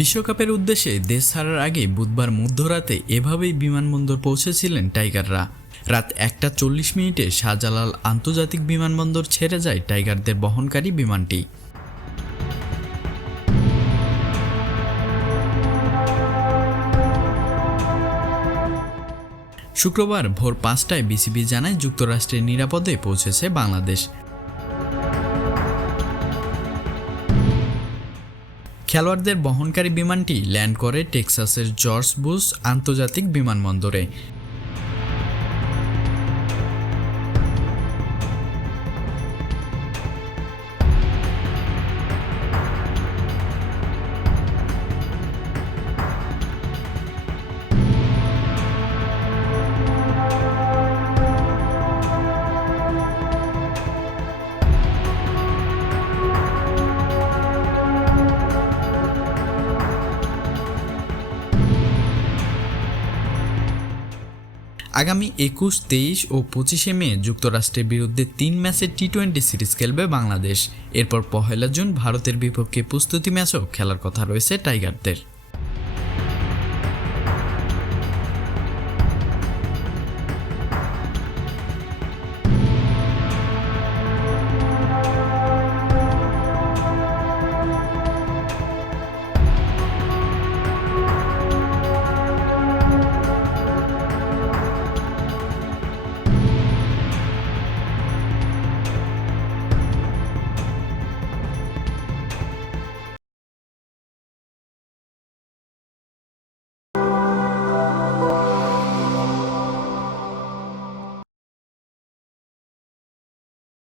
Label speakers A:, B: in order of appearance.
A: বিশ্বকাপের উদ্দেশ্যে দেশ ছাড়ার আগে বুধবার মধ্যরাতে এভাবেই বিমানবন্দর পৌঁছেছিলেন টাইগাররা। রাত একটা চল্লিশ মিনিটে শাহজালাল আন্তর্জাতিক বিমানবন্দর ছেড়ে যায় টাইগারদের বহনকারী বিমানটি। শুক্রবার ভোর পাঁচটায় বিসিবি জানায় যুক্তরাষ্ট্রের নিরাপদে পৌঁছেছে বাংলাদেশ। খেলোয়াড়দের বহনকারী বিমানটি ল্যান্ড করে টেক্সাসের জর্জ বুশ আন্তর্জাতিক বিমানবন্দরে। আগামী একুশ, তেইশ ও পঁচিশে মে যুক্তরাষ্ট্রের বিরুদ্ধে তিন ম্যাচের টি টোয়েন্টি সিরিজ খেলবে বাংলাদেশ। এরপর পহেলা জুন ভারতের বিপক্ষে প্রস্তুতি ম্যাচও খেলার কথা রয়েছে টাইগারদের।